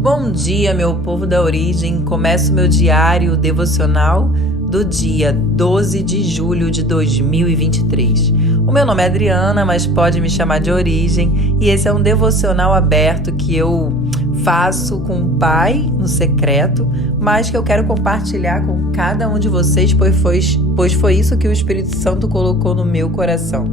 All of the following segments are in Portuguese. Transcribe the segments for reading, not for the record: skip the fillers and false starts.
Bom dia, meu povo da origem. Começo meu diário devocional do dia 12 de julho de 2023. O meu nome é Adriana, mas pode me chamar de Origem, e esse é um devocional aberto que eu faço com o Pai no secreto, mas que eu quero compartilhar com cada um de vocês, pois foi isso que o Espírito Santo colocou no meu coração.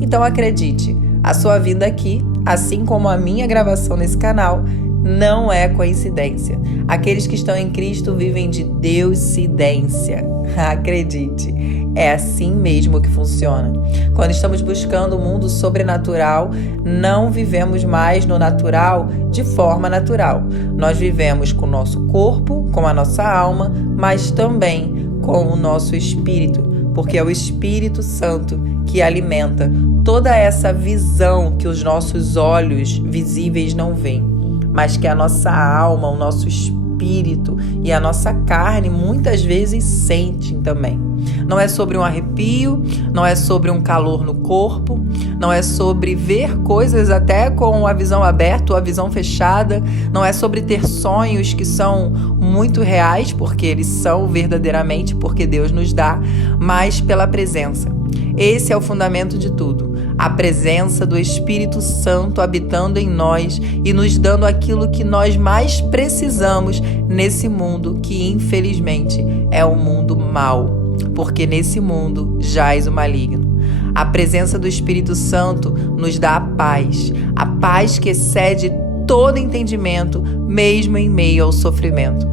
Então acredite, a sua vinda aqui, assim como a minha gravação nesse canal, não é coincidência. Aqueles que estão em Cristo vivem de Deuscidência. Acredite, é assim mesmo que funciona. Quando estamos buscando o mundo sobrenatural, não vivemos mais no natural de forma natural. Nós vivemos com o nosso corpo, com a nossa alma, mas também com o nosso espírito, porque é o Espírito Santo que alimenta toda essa visão que os nossos olhos visíveis não veem, mas que a nossa alma, o nosso espírito e a nossa carne muitas vezes sentem também. Não é sobre um arrepio, não é sobre um calor no corpo, não é sobre ver coisas até com a visão aberta ou a visão fechada, não é sobre ter sonhos que são muito reais, porque eles são verdadeiramente, porque Deus nos dá, mas pela presença. Esse é o fundamento de tudo, a presença do Espírito Santo habitando em nós e nos dando aquilo que nós mais precisamos nesse mundo que, infelizmente, é um mundo mau, porque nesse mundo jaz o maligno. A presença do Espírito Santo nos dá a paz que excede todo entendimento, mesmo em meio ao sofrimento.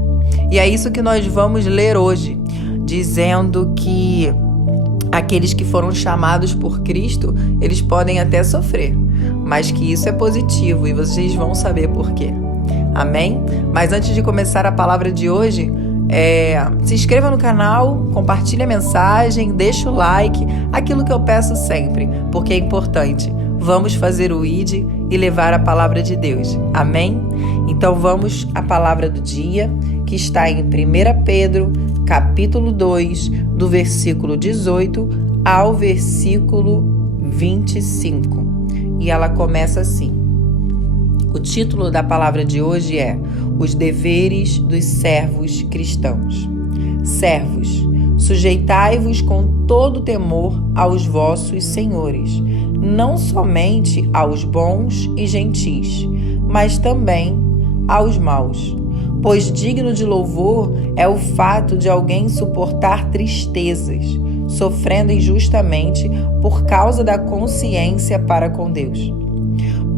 E é isso que nós vamos ler hoje, dizendo que aqueles que foram chamados por Cristo, eles podem até sofrer, mas que isso é positivo e vocês vão saber por quê. Amém? Mas antes de começar a palavra de hoje, se inscreva no canal, compartilhe a mensagem, deixa o like, aquilo que eu peço sempre, porque é importante. Vamos fazer o ID e levar a palavra de Deus. Amém? Então vamos à palavra do dia, que está em 1 Pedro, capítulo 2, do versículo 18 ao versículo 25. E ela começa assim. O título da palavra de hoje é Os deveres dos servos cristãos. Servos, sujeitai-vos com todo temor aos vossos senhores, não somente aos bons e gentis, mas também aos maus. Pois digno de louvor é o fato de alguém suportar tristezas, sofrendo injustamente por causa da consciência para com Deus.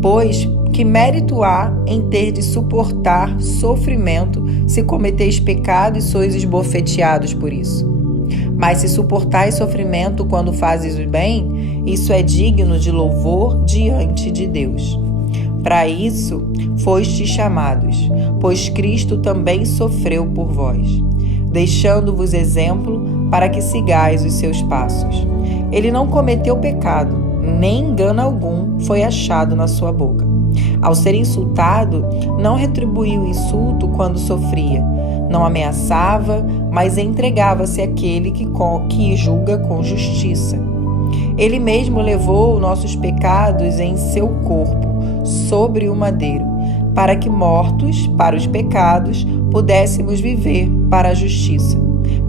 Pois que mérito há em ter de suportar sofrimento se cometeis pecado e sois esbofeteados por isso? Mas se suportais sofrimento quando fazes o bem, isso é digno de louvor diante de Deus. Para isso fostes chamados, pois Cristo também sofreu por vós, deixando-vos exemplo para que sigais os seus passos. Ele não cometeu pecado, nem engano algum foi achado na sua boca. Ao ser insultado, não retribuiu o insulto quando sofria, não ameaçava, mas entregava-se àquele que julga com justiça. Ele mesmo levou nossos pecados em seu corpo, sobre o madeiro, para que, mortos para os pecados, pudéssemos viver para a justiça.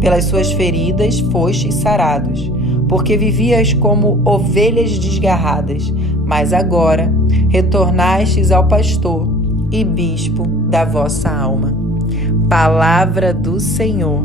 Pelas suas feridas fostes sarados, porque vivias como ovelhas desgarradas, mas agora retornastes ao pastor e bispo da vossa alma. Palavra do Senhor.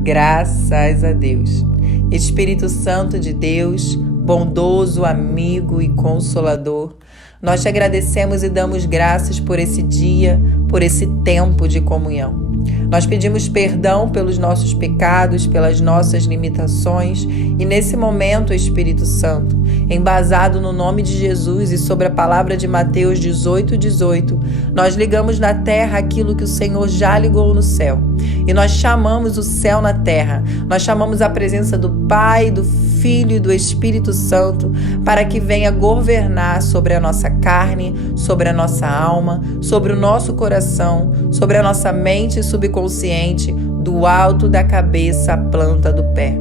Graças a Deus. Espírito Santo de Deus, bondoso, amigo e consolador, nós te agradecemos e damos graças por esse dia, por esse tempo de comunhão. Nós pedimos perdão pelos nossos pecados, pelas nossas limitações, e nesse momento, Espírito Santo, embasado no nome de Jesus e sobre a palavra de Mateus 18:18, nós ligamos na terra aquilo que o Senhor já ligou no céu. E nós chamamos o céu na terra, nós chamamos a presença do Pai, do Filho e do Espírito Santo para que venha governar sobre a nossa carne, sobre a nossa alma, sobre o nosso coração, sobre a nossa mente subconsciente, do alto da cabeça à planta do pé.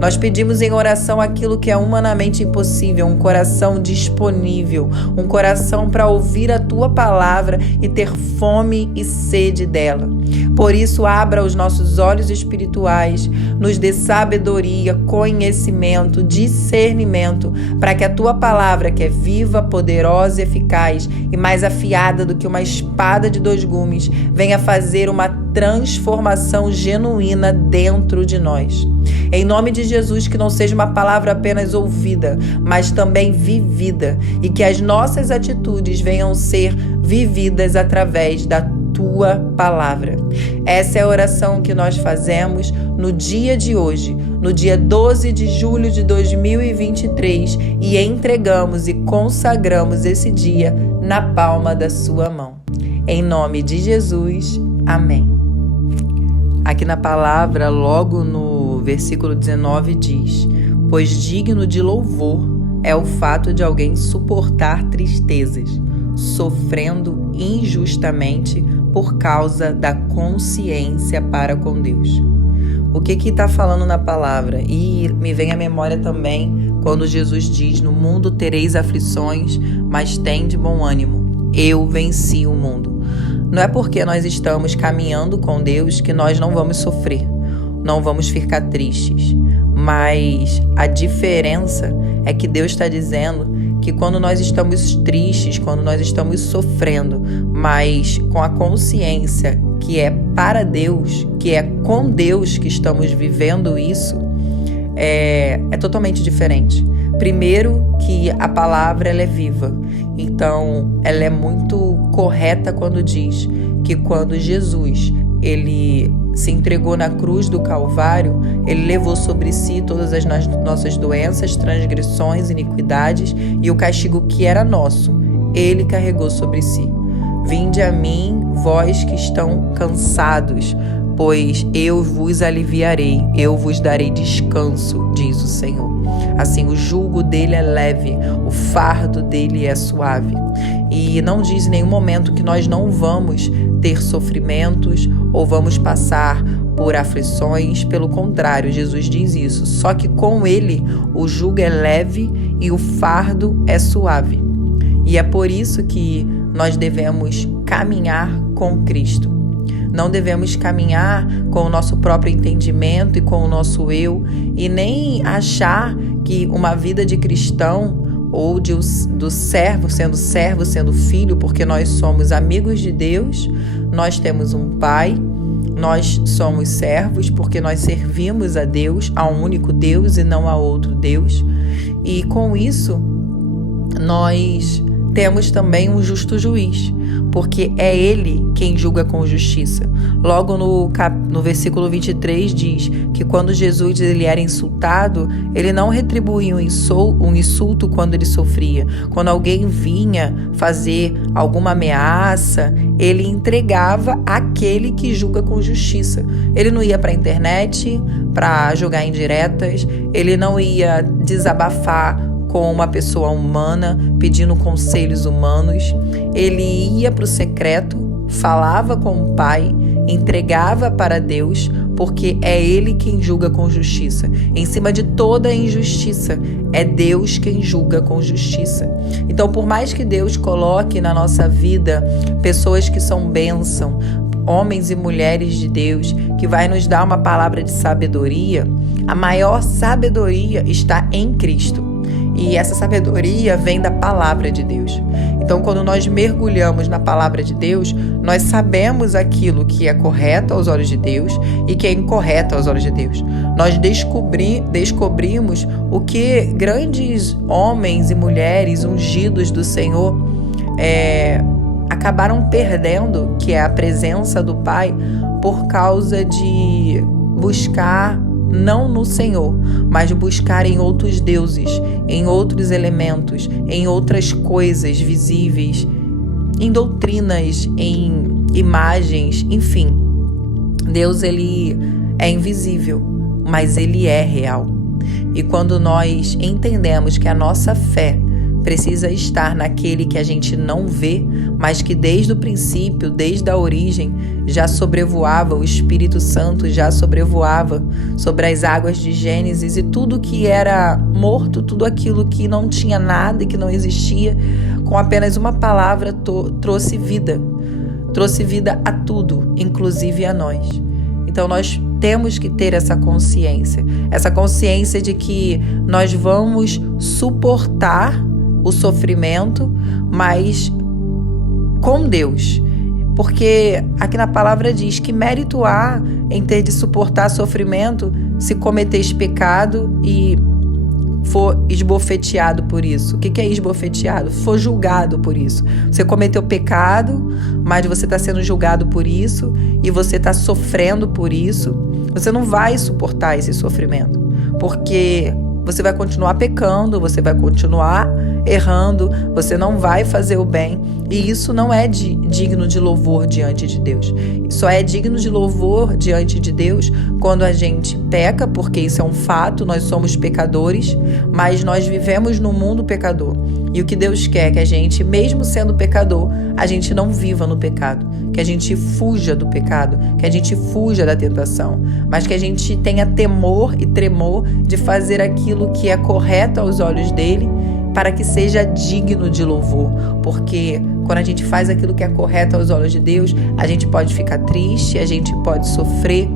Nós pedimos em oração aquilo que é humanamente impossível, um coração disponível, um coração para ouvir a Tua palavra e ter fome e sede dela. Por isso, abra os nossos olhos espirituais, nos dê sabedoria, conhecimento, discernimento, para que a Tua palavra, que é viva, poderosa e eficaz e mais afiada do que uma espada de 2 gumes, venha fazer uma transformação genuína dentro de nós. Em nome de Jesus, que não seja uma palavra apenas ouvida, mas também vivida, e que as nossas atitudes venham ser vividas através da Tua palavra. Essa é a oração que nós fazemos no dia de hoje, no dia 12 de julho de 2023, e entregamos e consagramos esse dia na palma da sua mão. Em nome de Jesus, amém. Aqui na palavra, logo no versículo 19 diz: pois digno de louvor é o fato de alguém suportar tristezas, sofrendo injustamente por causa da consciência para com Deus. O que está falando na palavra? E me vem à memória também quando Jesus diz: no mundo tereis aflições, mas tende bom ânimo, eu venci o mundo. Não é porque nós estamos caminhando com Deus que nós não vamos sofrer, não vamos ficar tristes, mas a diferença é que Deus está dizendo que quando nós estamos tristes, quando nós estamos sofrendo, mas com a consciência que é para Deus, que é com Deus que estamos vivendo isso, é totalmente diferente. Primeiro, que a palavra ela é viva, então ela é muito correta quando diz que quando Jesus ele se entregou na cruz do Calvário, ele levou sobre si todas as nossas doenças, transgressões, iniquidades, e o castigo que era nosso, ele carregou sobre si. Vinde a mim, vós que estão cansados, pois eu vos aliviarei, eu vos darei descanso, diz o Senhor. Assim, o jugo dele é leve, o fardo dele é suave. E não diz em nenhum momento que nós não vamos ter sofrimentos ou vamos passar por aflições. Pelo contrário, Jesus diz isso. Só que com ele o jugo é leve e o fardo é suave. E é por isso que nós devemos caminhar com Cristo. Não devemos caminhar com o nosso próprio entendimento e com o nosso eu, e nem achar que uma vida de cristão ou do servo, sendo filho, porque nós somos amigos de Deus, nós temos um Pai, nós somos servos porque nós servimos a Deus, a um único Deus e não a outro Deus, e com isso nós temos também um justo juiz, porque é ele quem julga com justiça. Logo no versículo 23 diz que quando Jesus ele era insultado, ele não retribuía um insulto quando ele sofria. Quando alguém vinha fazer alguma ameaça, ele entregava àquele que julga com justiça. Ele não ia para a internet para jogar indiretas, ele não ia desabafar com uma pessoa humana, pedindo conselhos humanos. Ele ia para o secreto, falava com o Pai, entregava para Deus, porque é Ele quem julga com justiça. Em cima de toda injustiça, é Deus quem julga com justiça. Então, por mais que Deus coloque na nossa vida pessoas que são bênção, homens e mulheres de Deus, que vai nos dar uma palavra de sabedoria, a maior sabedoria está em Cristo. E essa sabedoria vem da palavra de Deus. Então, quando nós mergulhamos na palavra de Deus, nós sabemos aquilo que é correto aos olhos de Deus e que é incorreto aos olhos de Deus. Nós descobrimos o que grandes homens e mulheres ungidos do Senhor acabaram perdendo, que é a presença do Pai, por causa de buscar não no Senhor, mas buscar em outros deuses, em outros elementos, em outras coisas visíveis, em doutrinas, em imagens, enfim. Deus, ele é invisível, mas ele é real. E quando nós entendemos que a nossa fé precisa estar naquele que a gente não vê, mas que desde o princípio, desde a origem, já sobrevoava, o Espírito Santo já sobrevoava sobre as águas de Gênesis, e tudo que era morto, tudo aquilo que não tinha nada e que não existia, com apenas uma palavra trouxe vida a tudo, inclusive a nós. Então nós temos que ter essa consciência de que nós vamos suportar o sofrimento, mas com Deus. Porque aqui na palavra diz que mérito há em ter de suportar sofrimento se cometeis pecado e for esbofeteado por isso. O que é esbofeteado? For julgado por isso. Você cometeu pecado, mas você está sendo julgado por isso e você está sofrendo por isso. Você não vai suportar esse sofrimento, porque você vai continuar pecando, você vai continuar errando, você não vai fazer o bem, e isso não é digno de louvor diante de Deus. Só é digno de louvor diante de Deus quando a gente peca, porque isso é um fato, nós somos pecadores, mas nós vivemos no mundo pecador. E o que Deus quer é que a gente, mesmo sendo pecador, a gente não viva no pecado, que a gente fuja do pecado, que a gente fuja da tentação, mas que a gente tenha temor e tremor de fazer aquilo que é correto aos olhos dele, para que seja digno de louvor. Porque quando a gente faz aquilo que é correto aos olhos de Deus, a gente pode ficar triste, a gente pode sofrer,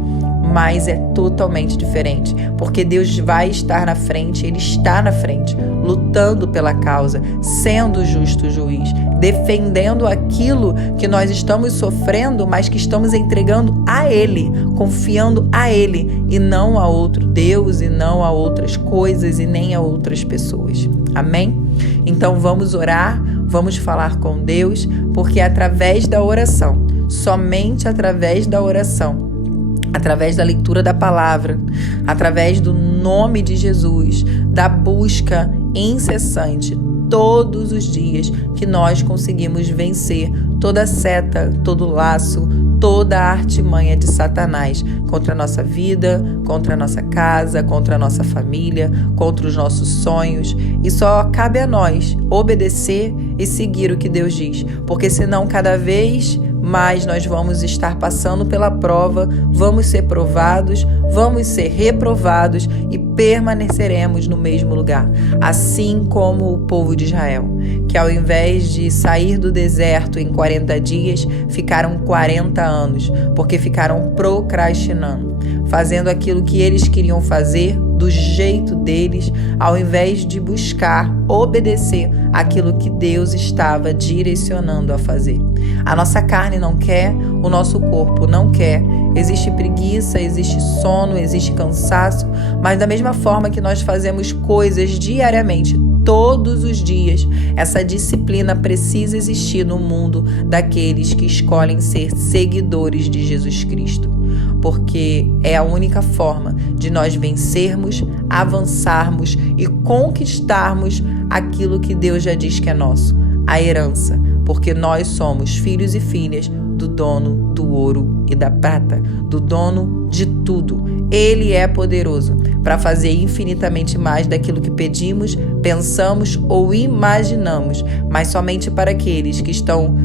mas é totalmente diferente, porque Deus vai estar na frente, Ele está na frente, lutando pela causa, sendo o justo juiz, defendendo aquilo que nós estamos sofrendo, mas que estamos entregando a Ele, confiando a Ele, e não a outro Deus, e não a outras coisas, e nem a outras pessoas. Amém? Então vamos orar, vamos falar com Deus, porque através da oração, somente através da oração, através da leitura da palavra, através do nome de Jesus, da busca incessante todos os dias, que nós conseguimos vencer toda seta, todo laço, toda a artimanha de Satanás contra a nossa vida, contra a nossa casa, contra a nossa família, contra os nossos sonhos. E só cabe a nós obedecer e seguir o que Deus diz, porque senão cada vez mais nós vamos estar passando pela prova, vamos ser provados, vamos ser reprovados e permaneceremos no mesmo lugar, assim como o povo de Israel, que ao invés de sair do deserto em 40 dias, ficaram 40 anos, porque ficaram procrastinando, fazendo aquilo que eles queriam fazer do jeito deles, ao invés de buscar obedecer aquilo que Deus estava direcionando a fazer. A nossa carne não quer, o nosso corpo não quer. Existe preguiça, existe sono, existe cansaço, mas da mesma forma que nós fazemos coisas diariamente, todos os dias, essa disciplina precisa existir no mundo daqueles que escolhem ser seguidores de Jesus Cristo, porque é a única forma de nós vencermos, avançarmos e conquistarmos aquilo que Deus já diz que é nosso, a herança, porque nós somos filhos e filhas do dono do ouro e da prata, do dono de tudo. Ele é poderoso para fazer infinitamente mais daquilo que pedimos, pensamos ou imaginamos, mas somente para aqueles que estão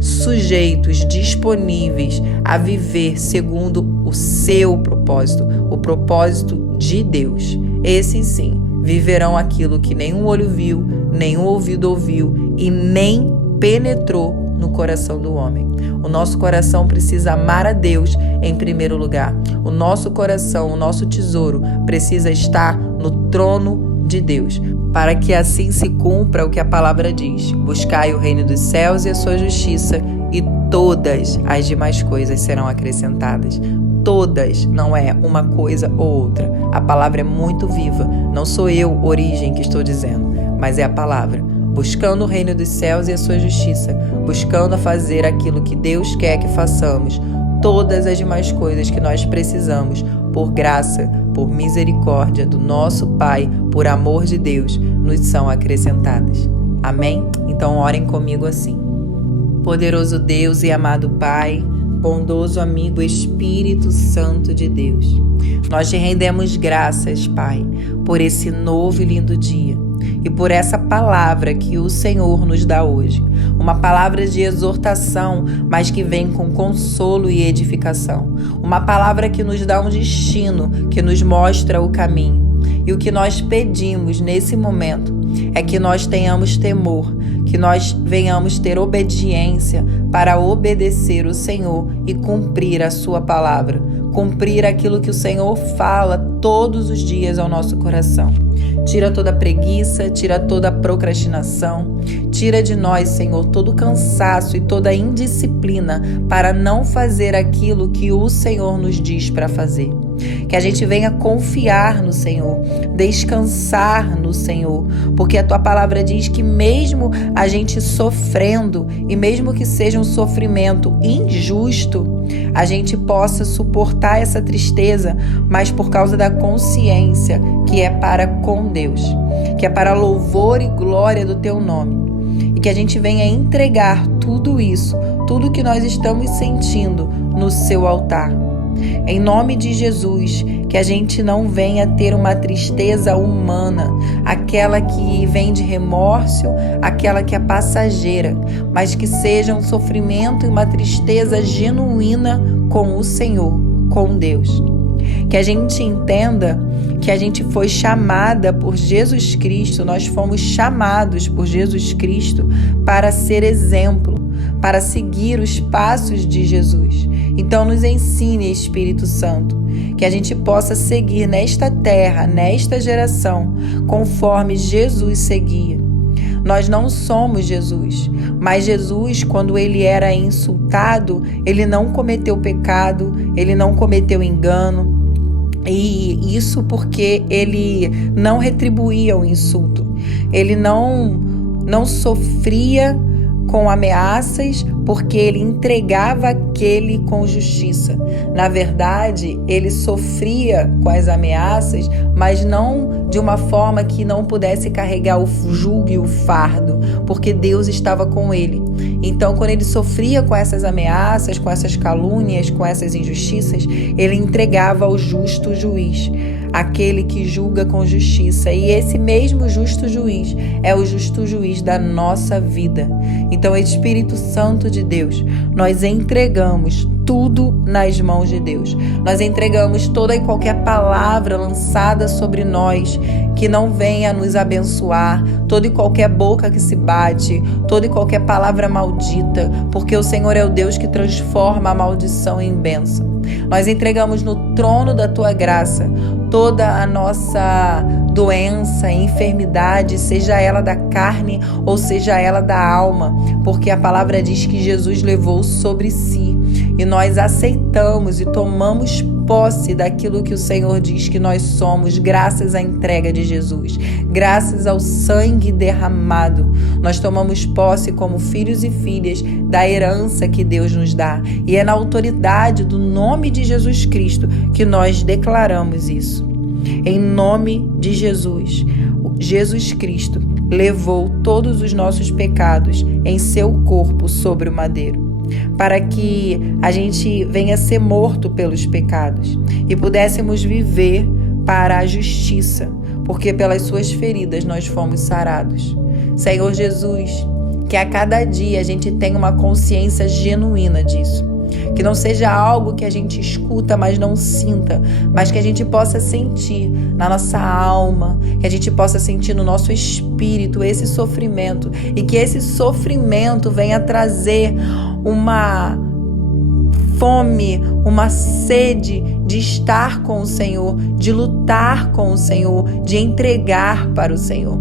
sujeitos, disponíveis a viver segundo o seu propósito, o propósito de Deus. Esses sim viverão aquilo que nenhum olho viu, nenhum ouvido ouviu e nem penetrou no coração do homem. O nosso coração precisa amar a Deus em primeiro lugar. O nosso coração, o nosso tesouro precisa estar no trono de Deus, para que assim se cumpra o que a palavra diz: buscai o reino dos céus e a sua justiça, e todas as demais coisas serão acrescentadas. Todas, não é uma coisa ou outra. A palavra é muito viva. Não sou eu, Origem, que estou dizendo, mas é a palavra. Buscando o reino dos céus e a sua justiça, buscando a fazer aquilo que Deus quer que façamos, todas as demais coisas que nós precisamos, por graça, por misericórdia do nosso Pai, por amor de Deus, nos são acrescentadas. Amém? Então orem comigo assim. Poderoso Deus e amado Pai, bondoso amigo Espírito Santo de Deus, nós te rendemos graças, Pai, por esse novo e lindo dia. e por essa palavra que o Senhor nos dá hoje. Uma palavra de exortação, mas que vem com consolo e edificação. Uma palavra que nos dá um destino, que nos mostra o caminho. E o que nós pedimos nesse momento é que nós tenhamos temor, que nós venhamos ter obediência para obedecer o Senhor e cumprir a sua palavra, cumprir aquilo que o Senhor fala todos os dias ao nosso coração. Tira toda a preguiça, tira toda a procrastinação, tira de nós, Senhor, todo o cansaço e toda a indisciplina para não fazer aquilo que o Senhor nos diz para fazer. Que a gente venha confiar no Senhor, descansar no Senhor, porque a tua palavra diz que mesmo a gente sofrendo, e mesmo que seja um sofrimento injusto, a gente possa suportar essa tristeza, mas por causa da consciência que é para com Deus, que é para louvor e glória do teu nome. E que a gente venha entregar tudo isso, tudo que nós estamos sentindo no seu altar. Em nome de Jesus, que a gente não venha ter uma tristeza humana, aquela que vem de remorso, aquela que é passageira, mas que seja um sofrimento e uma tristeza genuína com o Senhor, com Deus. Que a gente entenda que a gente foi chamada por Jesus Cristo, nós fomos chamados por Jesus Cristo para ser exemplo, para seguir os passos de Jesus. Então nos ensine, Espírito Santo, que a gente possa seguir nesta terra, nesta geração, conforme Jesus seguia. Nós não somos Jesus, mas Jesus, quando ele era insultado, ele não cometeu pecado, ele não cometeu engano, e isso porque ele não retribuía o insulto, ele não sofria com ameaças, porque ele entregava aquele com justiça. Na verdade, ele sofria com as ameaças, mas não de uma forma que não pudesse carregar o jugo e o fardo, porque Deus estava com ele. Então, quando ele sofria com essas ameaças, com essas calúnias, com essas injustiças, ele entregava ao justo juiz, aquele que julga com justiça. E esse mesmo justo juiz é o justo juiz da nossa vida. Então, Espírito Santo de Deus, nós entregamos tudo nas mãos de Deus. Nós entregamos toda e qualquer palavra lançada sobre nós que não venha nos abençoar, toda e qualquer boca que se bate, toda e qualquer palavra maldita, porque o Senhor é o Deus que transforma a maldição em bênção. Nós entregamos no trono da tua graça toda a nossa doença, enfermidade, seja ela da carne ou seja ela da alma, porque a palavra diz que Jesus levou sobre si e nós aceitamos e tomamos posse daquilo que o Senhor diz que nós somos, graças à entrega de Jesus, graças ao sangue derramado. Nós tomamos posse como filhos e filhas da herança que Deus nos dá, e é na autoridade do nome de Jesus Cristo que nós declaramos isso. Em nome de Jesus, Jesus Cristo levou todos os nossos pecados em seu corpo sobre o madeiro, para que a gente venha ser morto pelos pecados e pudéssemos viver para a justiça, porque pelas suas feridas nós fomos sarados. Senhor Jesus, que a cada dia a gente tenha uma consciência genuína disso, que não seja algo que a gente escuta, mas não sinta, mas que a gente possa sentir na nossa alma, que a gente possa sentir no nosso espírito esse sofrimento, e que esse sofrimento venha trazer uma fome, uma sede de estar com o Senhor, de lutar com o Senhor, de entregar para o Senhor.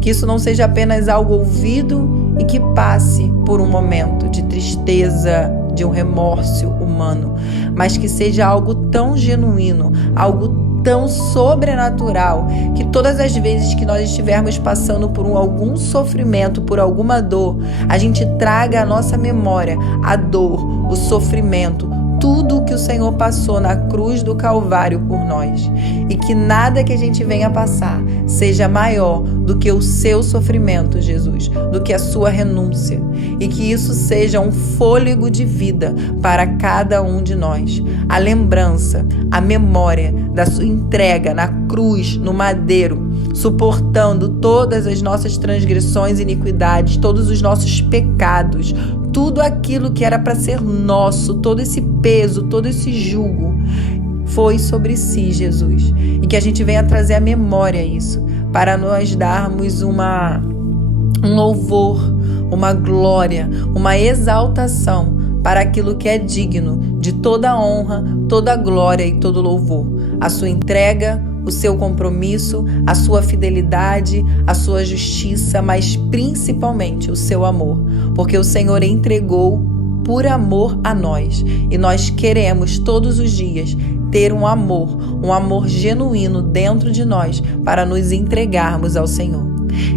Que isso não seja apenas algo ouvido e que passe por um momento de tristeza, de um remorso humano, mas que seja algo tão genuíno, algo tão sobrenatural, que todas as vezes que nós estivermos passando por algum sofrimento, por alguma dor, a gente traga à nossa memória a dor, o sofrimento, tudo que o Senhor passou na cruz do Calvário por nós, e que nada que a gente venha passar seja maior do que o seu sofrimento, Jesus, do que a sua renúncia, e que isso seja um fôlego de vida para cada um de nós. A lembrança, a memória da sua entrega na cruz, no madeiro, suportando todas as nossas transgressões e iniquidades, todos os nossos pecados, tudo aquilo que era para ser nosso, todo esse peso, todo esse jugo, foi sobre si, Jesus. E que a gente venha trazer à memória isso, para nós darmos um louvor, uma glória, uma exaltação para aquilo que é digno de toda honra, toda glória e todo louvor. A sua entrega, o seu compromisso, a sua fidelidade, a sua justiça, mas principalmente o seu amor, porque o Senhor entregou por amor a nós, e nós queremos todos os dias ter um amor genuíno dentro de nós para nos entregarmos ao Senhor.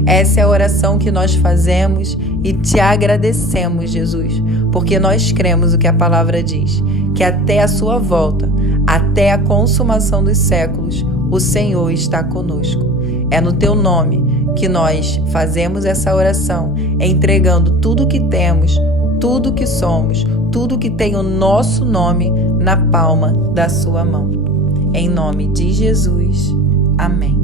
Essa é a oração que nós fazemos e te agradecemos, Jesus, porque nós cremos o que a palavra diz, que até a sua volta, até a consumação dos séculos, o Senhor está conosco. É no teu nome que nós fazemos essa oração, entregando tudo que temos, tudo que somos, tudo que tem o nosso nome na palma da sua mão. Em nome de Jesus. Amém.